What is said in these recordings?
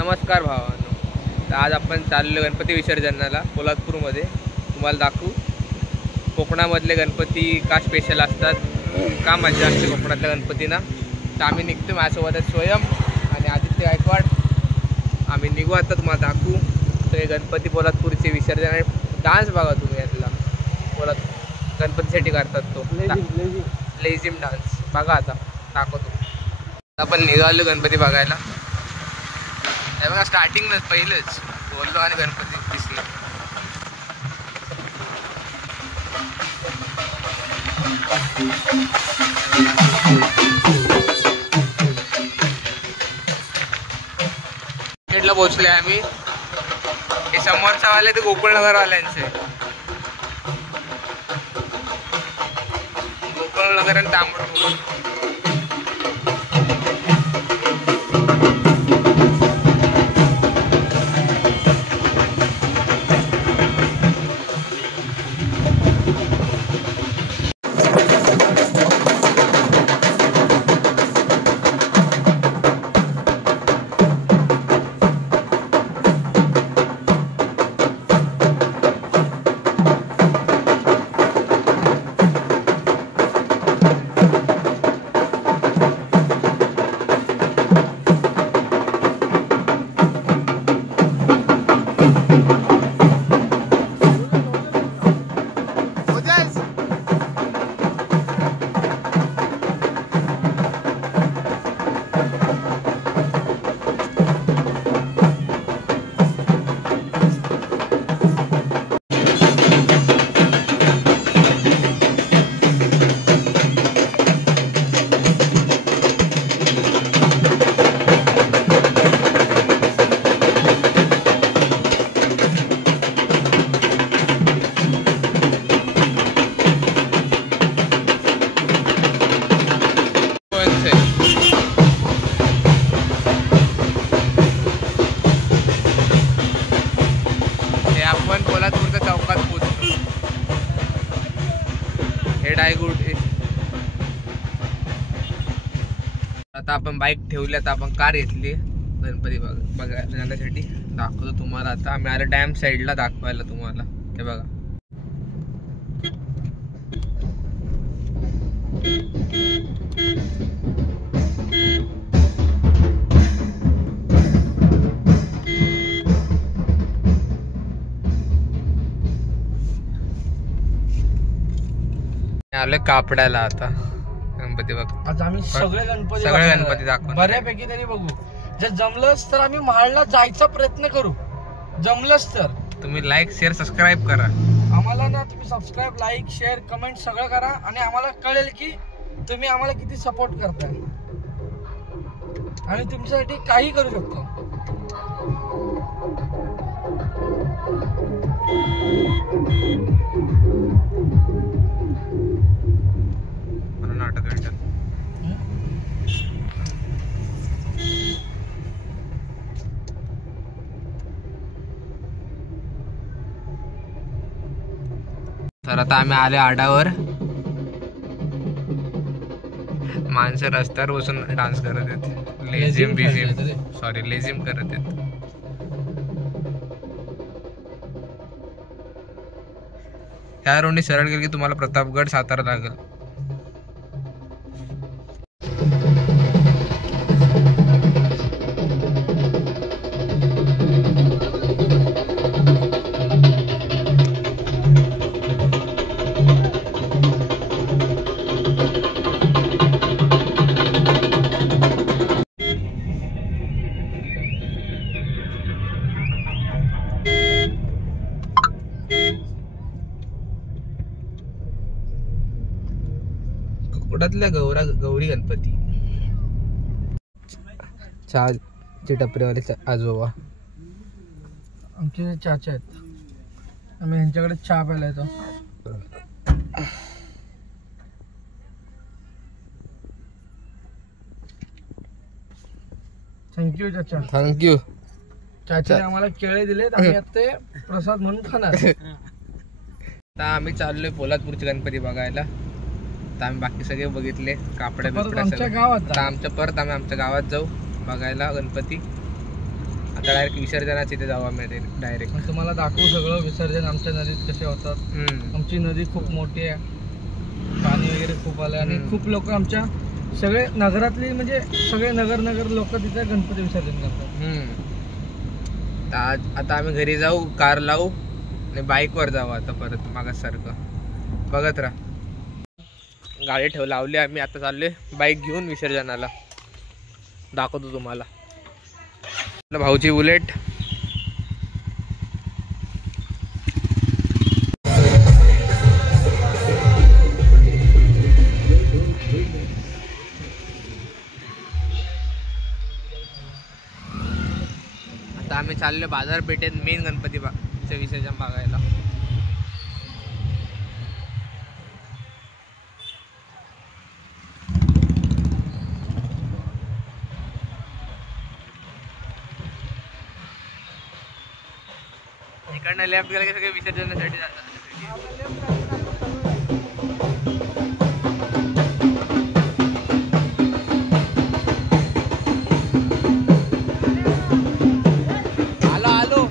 नमस्कार भावांनो, तर आज आपण चाललो गणपती विसर्जनाला पोलादपूरमध्ये. तुम्हाला दाखवू कोकणामधले गणपती का स्पेशल असतात, का मजा असते कोकणातल्या गणपतींना. तर आम्ही निघतो, माझ्यासोबत स्वयं आणि आदित्य गायकवाड. आम्ही निघू आता, तुम्हाला दाखवू. तर हे गणपती पोलादपूरचे विसर्जन आणि डान्स बघा तुम्ही. यातला गणपतीसाठी करतात तो लेझिम डान्स बघा. आता दाखवतो. आपण निघालो गणपती बघायला. हे बघा, स्टार्टिंगलाच पहिलेच बोललो आणि गणपती दिसला. गेटला पोहोचले आम्ही. हे समोरचा वाले ते गोकुळनगर वाल्यांचे. गोकुळनगर आणि तांबडपूर. आपण पोलादपूरच्या चौकात पोहोचलो. हे डायगुड. आता आपण बाईक ठेवली, आता आपण कार घेतली गणपती बघायला जाण्यासाठी. दाखवतो तुम्हाला. आता आम्ही आलो डॅम साईडला दाखवायला तुम्हाला. हे बघा, आलोय कापडाला. आता गणपती बघ. आज आम्ही सगळे गणपती दाखवू बऱ्यापैकी तरी बघू. जर जमलंच तर आम्ही महाडला जायचा प्रयत्न करू. जमलंच तर तुम्ही लाईक शेअर सबस्क्राईब करा आम्हाला ना. तुम्ही सबस्क्राईब, लाईक, शेअर, कमेंट सगळं करा आणि आम्हाला कळेल की तुम्ही आम्हाला किती सपोर्ट करताय. आम्ही तुमच्यासाठी काही करू शकतो. तर आता आम्ही आले आडावर. माणसं रस्त्यावर बसून डान्स करत आहेत. लेझिम करत आहेत. ह्या रोडनी सरळ गेली की तुम्हाला प्रतापगड सातारा लागेल. कोकणातल्या गौरी गणपती. चहाचे टपरीवाले आजोबा आमचे चाचा आहेत. आम्ही यांच्याकडे चहा प्यायला येतो. थँक्यू चाचा. थँक्यू. चाचाने आम्हाला केळे दिलेत. आम्ही आता ते प्रसाद म्हणून खाणार. आता आम्ही चाललोय पोलादपूरचे गणपती बघायला. आता आम्ही बाकी सगळे बघितले कापड्या बिपड्या सगळं. आमच्या परत आम्ही आमच्या गावात जाऊ बघायला गणपती. डायरेक्ट विसर्जनाच्या इथे जाऊ आम्ही डायरेक्ट. आणि तुम्हाला दाखवू सगळं विसर्जन आमच्या नदीत कसे होतात. आमची नदी खूप मोठी आहे, पाणी वगैरे खूप आलं आणि खूप लोक आमच्या सगळे नगरातली म्हणजे सगळे नगर लोक तिथे गणपती विसर्जन करतात. आता आम्ही घरी जाऊ, कार लावू आणि बाईकवर जाऊ आता परत मागासारखं. बघत राहा. गाडी लावली आम्ही, आता चाललोय बाईक घेऊन विसर्जनाला. दाखवतो तुम्हाला भाऊची बुलेट. आता आम्ही चाललोय बाजारपेठेत मेन गणपतीचं विसर्जन बघायला. इकडनं लेफ्ट गेलं की सगळे विसर्जनासाठी जातात. आलो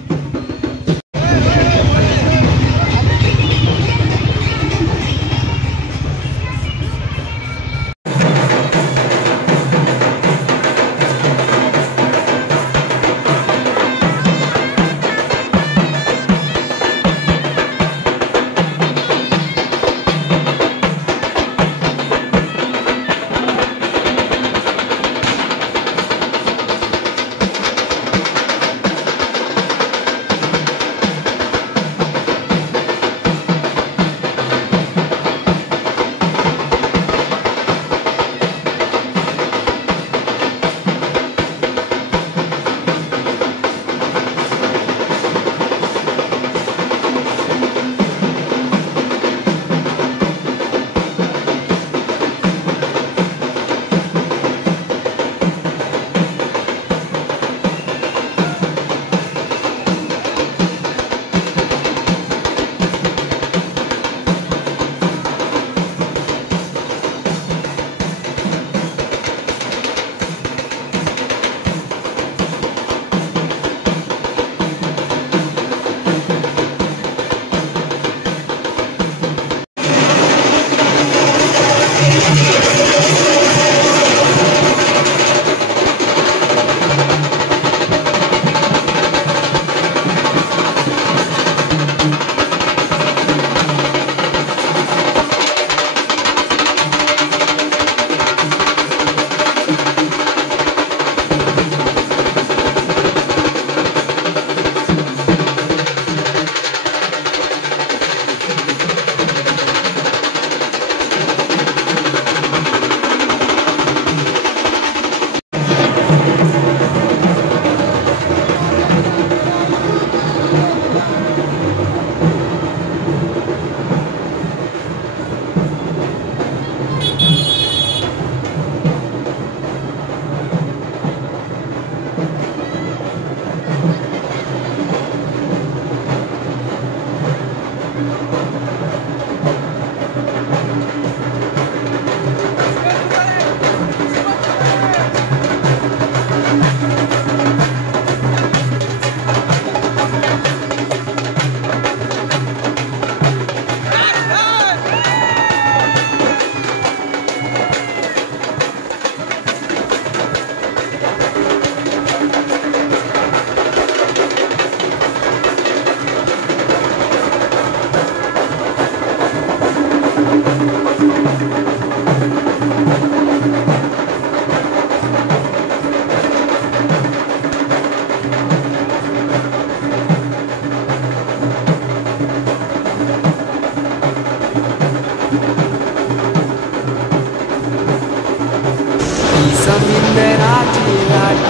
समुद्राची लाट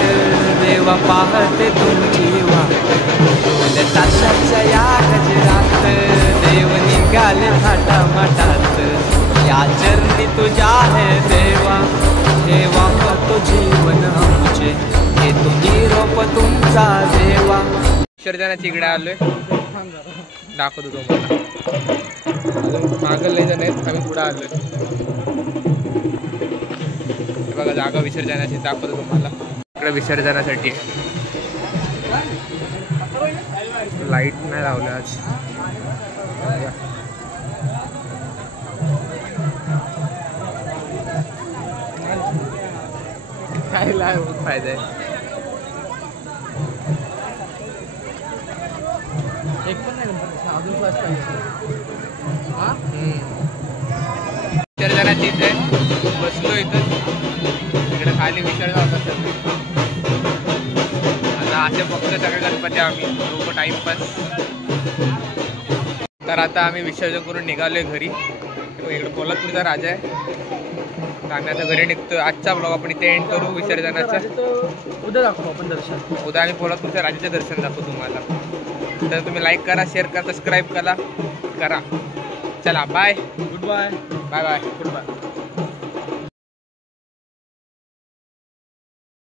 देवा पाहते तुमची वाट. दोन तासाच्या या गजरात देव निघाले थाटामाटात. या चरणी तुझ्या हे देवा ठेवा तो जीवन आमचे. हे तू निरोप तुमचा देवा. विसर्जनाची इकडे आलोय, दाखवतो तुम्हाला. मागं लय जण आहेत, आम्ही पुढे आलोय. बघा जागा विसर्जनाची दाखवतो तुम्हाला. इकडे विसर्जनासाठी लाईट नाही लावल्या आज. काय लावून फायदा आहे. एक पण नाही अजून फ्लास पाहिजे. हा विसर्जनाची इथे बसलो इथं. इकडे खाली विसर्जन होता सगळे. आता असे फक्त सगळे गणपती आम्ही लोक टाइमपास. तर आता आम्ही विसर्जन करून निघालोय घरी. इकडे कोल्हापूरचा राजा आहे. तर आम्ही आता घरी निघतो. आजचा ब्लॉग आपण इथे एंड करू विसर्जनाचा. उद्या दाखवू आपण दर्शन. उद्या आम्ही कोल्हापूरच्या राजाचं दर्शन दाखवू तुम्हाला. तर तुम्ही लाईक करा, शेअर करा, सबस्क्राईब करा. चला bye. Goodbye. Bye bye. Good bye.